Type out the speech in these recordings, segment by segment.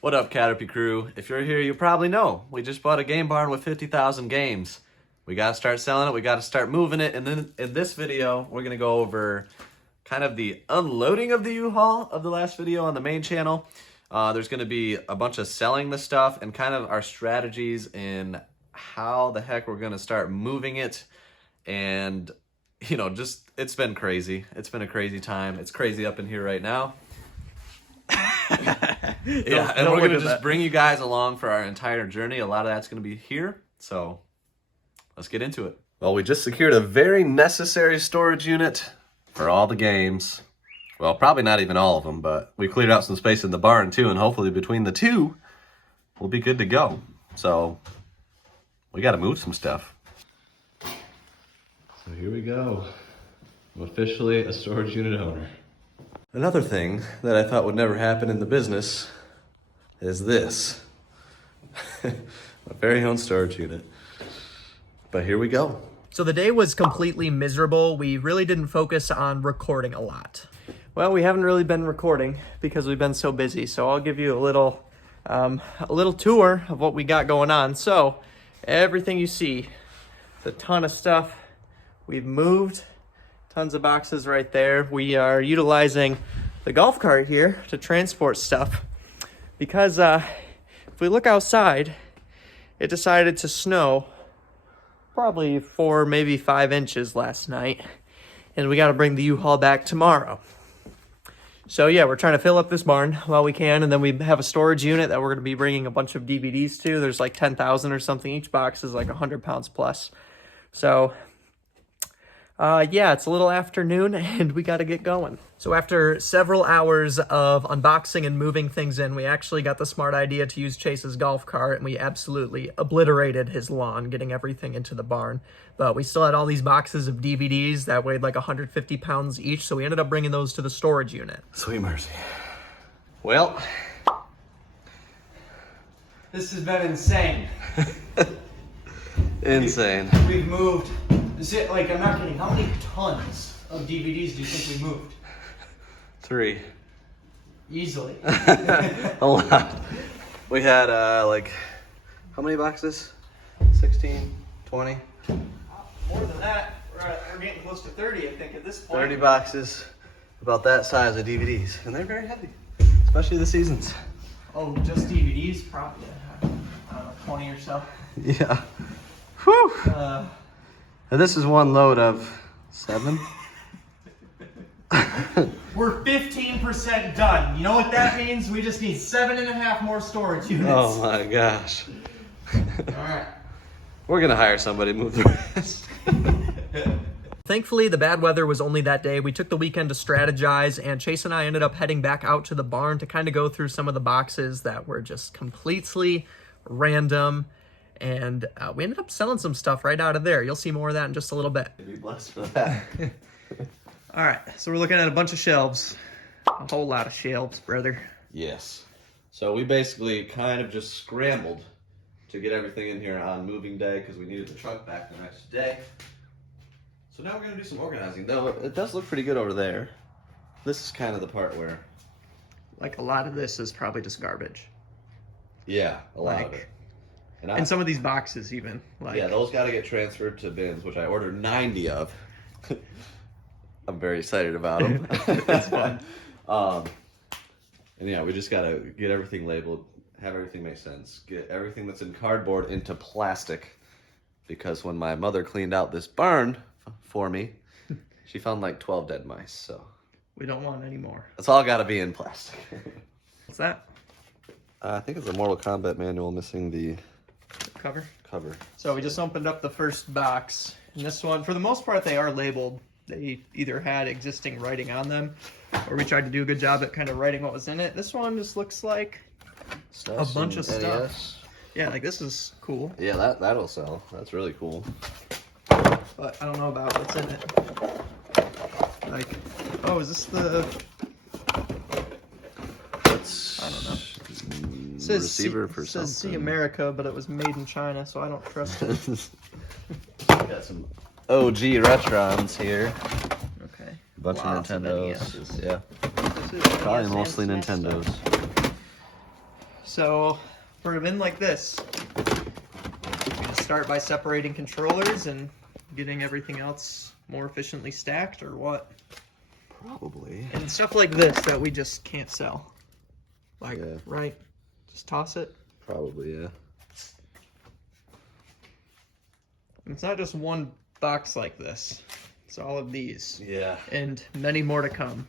What up, Catrp crew? If you're here, you probably know we just bought a game barn with 50,000 games. We gotta start selling it, we gotta start moving it, and then in this video, we're gonna go over kind of the unloading of the U-Haul of the last video on the main channel. There's gonna be a bunch of selling the stuff and kind of our strategies in how the heck we're gonna start moving it. And, you know, just, it's been crazy. It's been a crazy time. It's crazy up in here right now. Yeah, and we're gonna just bring you guys along for our entire journey. A lot of that's gonna be here, so let's get into it. Well, we just secured a very necessary storage unit for all the games. Well, probably not even all of them, but we cleared out some space in the barn too, and hopefully between the two, we'll be good to go. So we gotta move some stuff. So here we go. I'm officially a storage unit owner. Another thing that I thought would never happen in the business is this. My very own storage unit. But here we go. So the day was completely miserable. We really didn't focus on recording a lot. Well, we haven't really been recording because we've been so busy. So I'll give you a little tour of what we got going on. So everything you see, it's a ton of stuff. We've moved. Tons of boxes right there. We are utilizing the golf cart here to transport stuff because if we look outside, it decided to snow probably 4, maybe 5 inches last night, and we got to bring the U-Haul back tomorrow. So yeah, we're trying to fill up this barn while we can, and then we have a storage unit that we're going to be bringing a bunch of DVDs to. There's like 10,000 or something. Each box is like 100 pounds plus. So yeah, it's a little afternoon and we got to get going. So after several hours of unboxing and moving things in, we actually got the smart idea to use Chase's golf cart, and we absolutely obliterated his lawn, getting everything into the barn. But we still had all these boxes of DVDs that weighed like 150 pounds each, so we ended up bringing those to the storage unit. Sweet mercy. Well, this has been insane. Insane. We've moved. Like, I'm not kidding. How many tons of DVDs do you think we moved? 3. Easily. A lot. We had, like, how many boxes? 16, 20? More than that. We're getting close to 30, I think, at this point. 30 boxes, about that size of DVDs. And they're very heavy, especially the seasons. Oh, just DVDs? Probably, I don't know, 20 or so. Yeah. Whew. And this is one load of 7. We're 15% done. You know what that means? We just need 7.5 more storage units. Oh my gosh. All right. We're gonna hire somebody to move the rest. Thankfully, the bad weather was only that day. We took the weekend to strategize, and Chase and I ended up heading back out to the barn to kind of go through some of the boxes that were just completely random. And we ended up selling some stuff right out of there. You'll see more of that in just a little bit. Be blessed for that. All right, so we're looking at a bunch of shelves. A whole lot of shelves, brother. Yes. So we basically kind of just scrambled to get everything in here on moving day because we needed the truck back the next day. So now we're going to do some organizing. Though it does look pretty good over there. This is kind of the part where... Like, a lot of this is probably just garbage. Yeah, a lot of it. And some of these boxes even. Like, yeah, those got to get transferred to bins, which I ordered 90 of. I'm very excited about them. That's fun. And yeah, we just got to get everything labeled, have everything make sense, get everything that's in cardboard into plastic. Because when my mother cleaned out this barn for me, she found like 12 dead mice, so. We don't want any more. It's all got to be in plastic. What's that? I think it's a Mortal Kombat manual missing the... Cover? Cover. So we just opened up the first box. And this one, for the most part, they are labeled. They either had existing writing on them, or we tried to do a good job at kind of writing what was in it. This one just looks like a bunch of stuff. Yeah, like this is cool. Yeah, that'll sell. That's really cool. But I don't know about what's in it. Like, oh, is this the... I don't know. It says Receiver for something. It says See America, but it was made in China, so I don't trust it. Got some OG Retrons here. Okay. A bunch of Nintendos. Yeah. This is Probably NES mostly and SNES Nintendos. stuff. So for a bin like this, we're gonna start by separating controllers and getting everything else more efficiently stacked, or what? Probably. And stuff like this that we just can't sell. Like, Yeah. right? Just toss it. Probably, yeah. And it's not just one box like this. It's all of these. Yeah. And many more to come.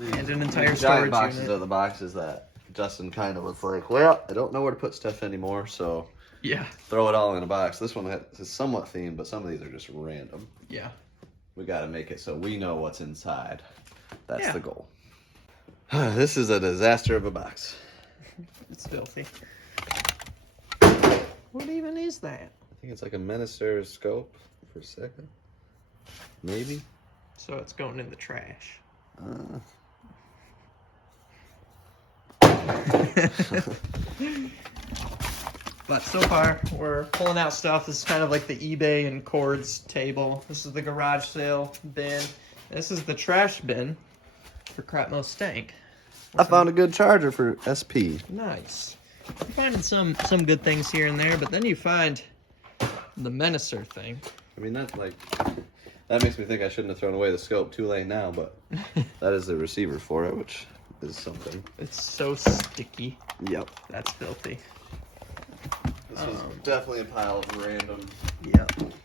And an entire These storage giant boxes unit. are the boxes that Justin kind of was like, well, I don't know where to put stuff anymore, so Yeah. throw it all in a box. This one is somewhat themed, but some of these are just random. Yeah. We got to make it so we know what's inside. That's Yeah. the goal. This is a disaster of a box. It's filthy. What even is that? I think it's like a Minister scope for a second. Maybe. So it's going in the trash. But so far, we're pulling out stuff. This is kind of like the eBay and Cords table. This is the garage sale bin. This is the trash bin for Crap Most Stank. I found a good charger for SP. Nice. You're finding some good things here and there, but then you find the Menacer thing. I mean, that makes me think I shouldn't have thrown away the scope. Too late now, but that is the receiver for it, which is something. It's so sticky. Yep. That's filthy. This was definitely a pile of random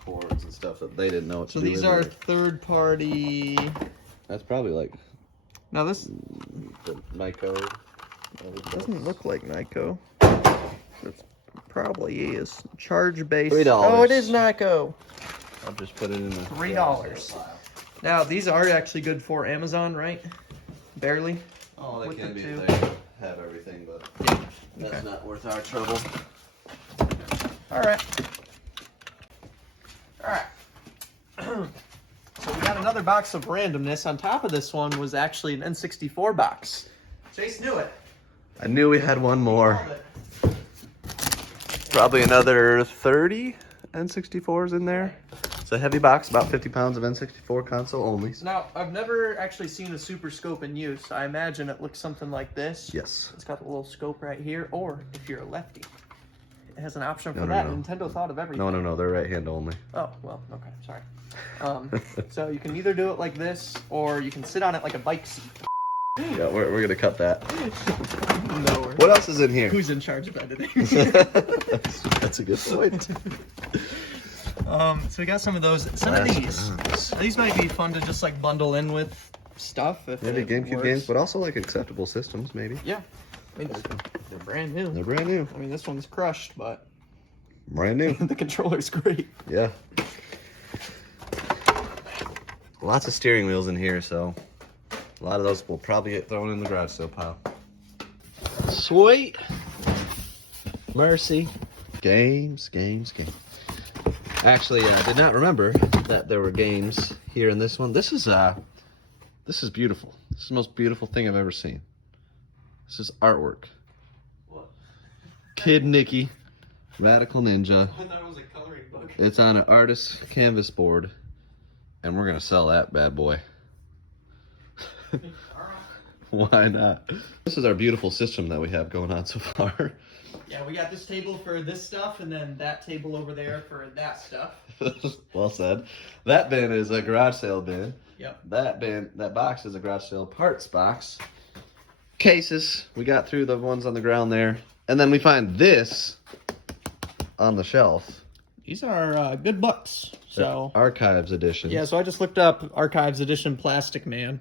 cords and stuff that they didn't know what to So do these with are it. third party. That's probably like Now this the Nyko. doesn't look like Nyko. It probably is. Charge base. $3. Oh, it is Nyko. I'll just put it in the $3. Now these are actually good for Amazon, right? Barely. Oh, they With can the be. two. They have everything, but that's Okay. not worth our trouble. All right. All right. So we got another box of randomness. On top of this one was actually an N64 box. Chase knew it. I knew we had one more. Called it. Probably another 30 N64s in there. It's a heavy box, about 50 pounds of N64 console only. Now, I've never actually seen a Super Scope in use. I imagine it looks something like this. Yes. It's got the little scope right here, or if you're a lefty, it has an option for No, that. no. Nintendo thought of everything. No, they're right hand only. Oh, well, okay, sorry. So you can either do it like this, or you can sit on it like a bike seat. Yeah, we're gonna cut that. No worries. What else is in here? Who's in charge of editing? That's a good point. So we got some of those. Some of these. These might be fun to just like bundle in with stuff. If Maybe it GameCube works. games, but also like acceptable systems, maybe. Yeah. I mean, they're brand new. They're brand new. I mean, this one's crushed, but Brand new. the controller's great. Yeah. Lots of steering wheels in here, so a lot of those will probably get thrown in the garage sale pile. Sweet. Mercy. Games. Actually, I did not remember that there were games here in this one. This is beautiful. This is the most beautiful thing I've ever seen. This is artwork. What? Kid Nicky, Radical Ninja. I thought it was a coloring book. It's on an artist's canvas board, and we're gonna sell that bad boy. Why not? This is our beautiful system that we have going on so far. Yeah, we got this table for this stuff, and then that table over there for that stuff. Well said. That bin is a garage sale bin. Yep. That box is a garage sale parts box. Cases, we got through the ones on the ground there. And then we find this on the shelf. These are good bucks. So Archives edition. yeah, so I just looked up Archives Edition Plastic Man,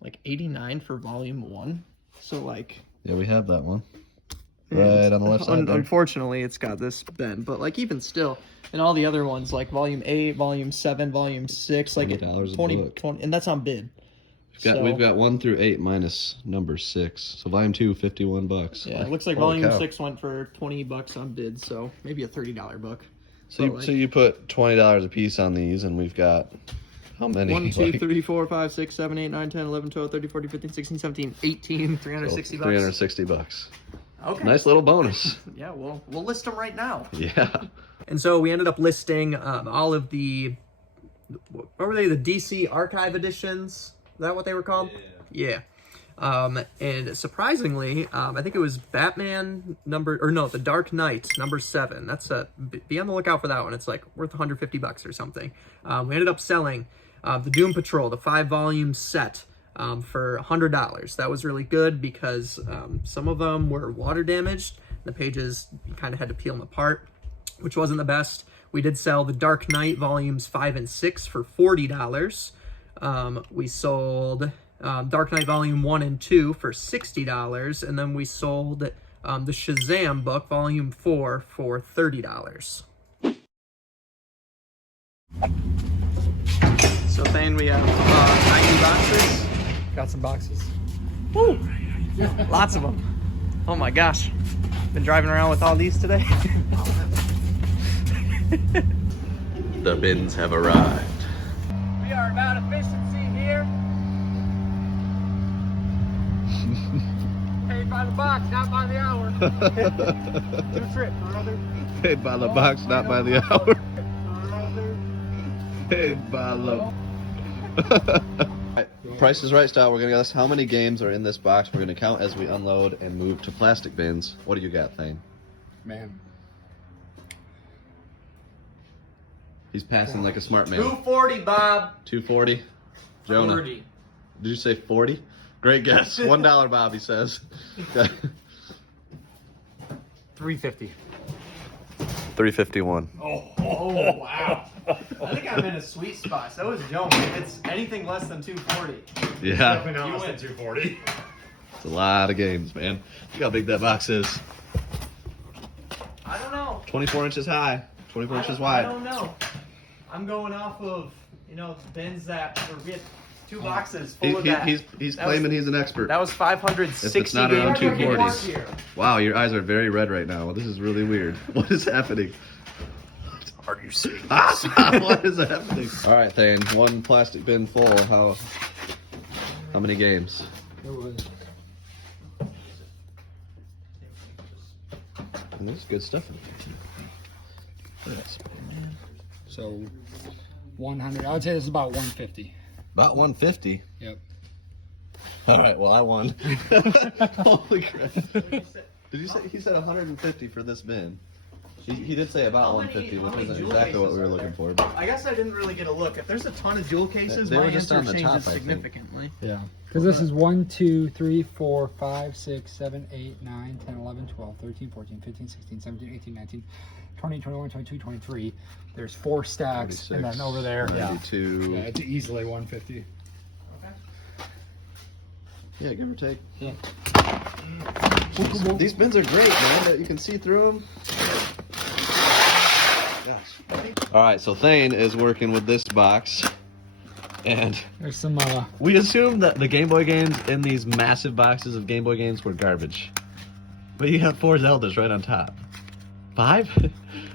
like 89 for Volume 1. So like, Yeah, we have that one. Right on the left side there. unfortunately, it's got this bend, but like even still, and all the other ones like Volume 8, Volume 7, Volume 6, like $20 a 20, book. 20, and that's on bid. We've got 1 through 8 minus number 6. So volume 2, $51. Yeah, it looks like Holy Volume cow. 6 went for $20 on bid, so maybe a $30 book. So you put $20 a piece on these, and we've got how many? 1, 2, Like, 3, 4, 5, 6, 7, 8, 9, 10, 11, 12, 13, 14, 15, 16, 17, 18, 360 bucks. $360. Okay. Nice little bonus. Yeah, we'll list them right now. Yeah. And so we ended up listing all of the, what were they, the DC Archive editions? Is that what they were called? Yeah. And surprisingly, I think it was Batman The Dark Knight #7. That's be on the lookout for that one. It's like worth $150 or something. We ended up selling the Doom Patrol, the 5-volume set, for $100. That was really good because some of them were water damaged. The pages, you kind of had to peel them apart, which wasn't the best. We did sell the Dark Knight volumes 5 and 6 for $40. We sold Dark Knight volume 1 and 2 for $60. And then we sold the Shazam book, volume 4, for $30. So Thane, we have 90 boxes. Got some boxes. Woo! Lots of them. Oh my gosh. Been driving around with all these today. The bins have arrived. We are about efficiency here. Paid by the box, not by the hour. New trip, brother. Paid by the box, not by the hour. Paid by the... Price is Right style. We're gonna guess how many games are in this box. We're gonna count as we unload and move to plastic bins. What do you got, Thane? Man. He's passing like a smart man. 240, Bob. 240. Jonah. 40. Did you say 40? Great guess. $1, Bob, he says. 350. 351. Oh, wow. I think I'm in a sweet spot. So is Joe. It's anything less than 240. Yeah. Definitely not less than 240. It's a lot of games, man. Look how big that box is. I don't know. 24 inches high, 24 inches I wide. don't know. I'm going off of, bins that we had 2 boxes full of that. He's claiming he's an expert. That was 560 If it's not around games. 240s. Wow, your eyes are very red right now. This is really weird. What is happening? Are you serious? What is happening? All right, Thane. 1 plastic bin full. How many games? It was. And there's good stuff in there. So 100. I would say this is about 150. About 150. Yep. All right. Well, I won. Holy crap! Did you say he said 150 for this bin? He did say about 150, which isn't exactly what we were looking for. But I guess I didn't really get a look. If there's a ton of jewel cases, They my were just answer on the changes top, I think. significantly. Yeah. Because this is 1, 2, 3, 4, 5, 6, 7, 8, 9, 10, 11, 12, 13, 14, 15, 16, 17, 18, 19, 20, 21, 22, 23. There's 4 stacks. 46, And then over there. 92. Yeah, it's easily 150. Yeah, give or take. Yeah. These bins are great, man. You can see through them. Gosh. All right, so Thane is working with this box, and There's some we assumed that the Game Boy games in these massive boxes of Game Boy games were garbage, but you have 4 Zeldas right on top. 5,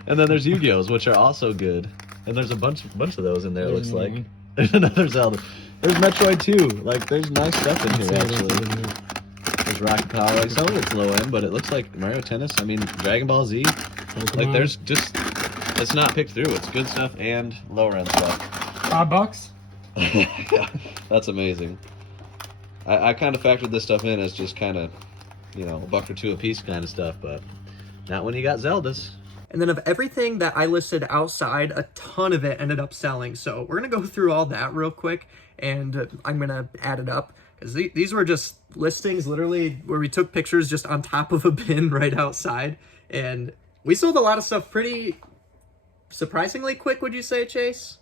and then there's Yu-Gi-Ohs, which are also good, and there's a bunch of those in there. It looks like there's another Zelda. There's Metroid 2. Like, there's nice stuff in here actually. There's Rocket Power. Like, some of it's low end, but it looks like Mario Tennis. I mean, Dragon Ball Z. Like, there's just, it's not picked through. It's good stuff and lower end stuff. $5. Yeah, that's amazing. I kind of factored this stuff in as just kind of, $1 or $2 a piece kind of stuff, but not when you got Zeldas. And then of everything that I listed outside, a ton of it ended up selling. So we're going to go through all that real quick, and I'm going to add it up. Because these were just listings, literally, where we took pictures just on top of a bin right outside. And we sold a lot of stuff pretty surprisingly quick, would you say, Chase?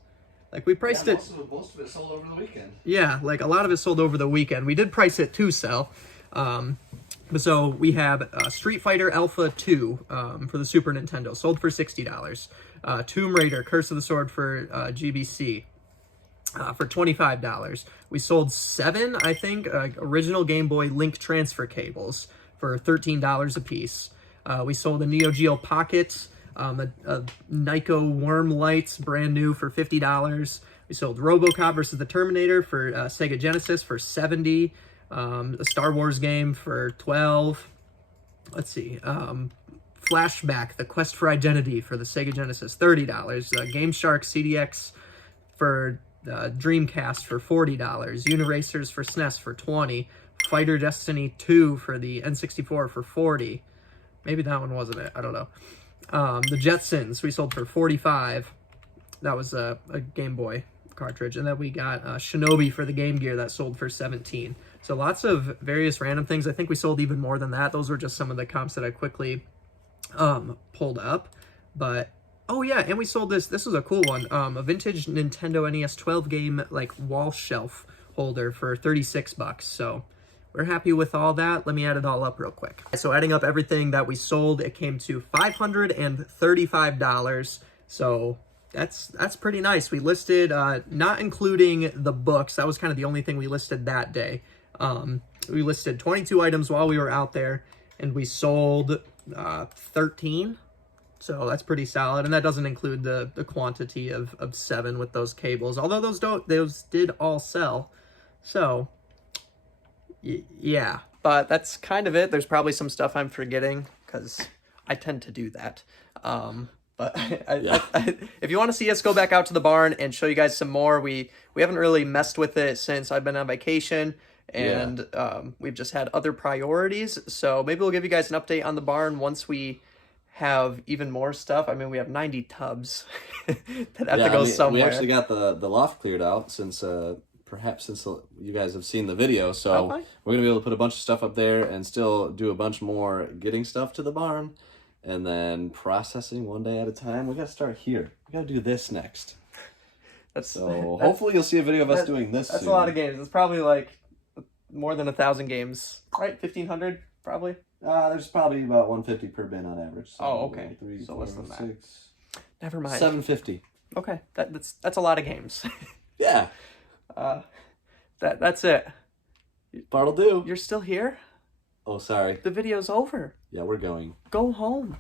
Like, we priced it... Most of it sold over the weekend. Yeah, like, a lot of it sold over the weekend. We did price it to sell. So we have Street Fighter Alpha 2 for the Super Nintendo, sold for $60. Tomb Raider, Curse of the Sword for GBC for $25. We sold 7, I think, original Game Boy Link transfer cables for $13 a piece. We sold a Neo Geo Pocket, a Nyko Worm Lights, brand new, for $50. We sold RoboCop versus the Terminator for Sega Genesis for $70. A Star Wars game for $12. Let's see. Flashback, The Quest for Identity for the Sega Genesis, $30. Game Shark CDX for Dreamcast for $40. Uniracers for SNES for $20. Fighter Destiny 2 for the N64 for 40. Maybe that one wasn't it. I don't know. The Jetsons we sold for 45. That was a Game Boy cartridge. And then we got Shinobi for the Game Gear that sold for 17. So lots of various random things. I think we sold even more than that. Those were just some of the comps that I quickly pulled up. But oh yeah, and we sold this. This was a cool one. A vintage Nintendo NES 12 game like wall shelf holder for 36 bucks. So we're happy with all that. Let me add it all up real quick. So adding up everything that we sold, it came to $535. So that's pretty nice. We listed, not including the books. That was kind of the only thing we listed that day. We listed 22 items while we were out there, and we sold 13. So that's pretty solid, and that doesn't include the quantity of 7 with those cables. Although those did all sell. So yeah, but that's kind of it. There's probably some stuff I'm forgetting because I tend to do that. But if you want to see us go back out to the barn and show you guys some more, we haven't really messed with it since I've been on vacation, and we've just had other priorities. So maybe we'll give you guys an update on the barn once we have even more stuff. I mean, we have 90 tubs that have to go somewhere. We actually got the loft cleared out since perhaps since you guys have seen the video. So we're gonna be able to put a bunch of stuff up there and still do a bunch more getting stuff to the barn, and then processing one day at a time. We gotta start here. We gotta do this next. Hopefully you'll see a video of us doing this. That's soon. A lot of games. It's probably like more than 1,000 games, right? 1,500 probably. There's probably about 150 per bin on average. So okay. 3, so 4, less than 6. that. Never mind. 750. Okay, that's a lot of games. Yeah. That's it. That'll do. You're still here? Oh, sorry. The video's over. Yeah, we're going. Go home.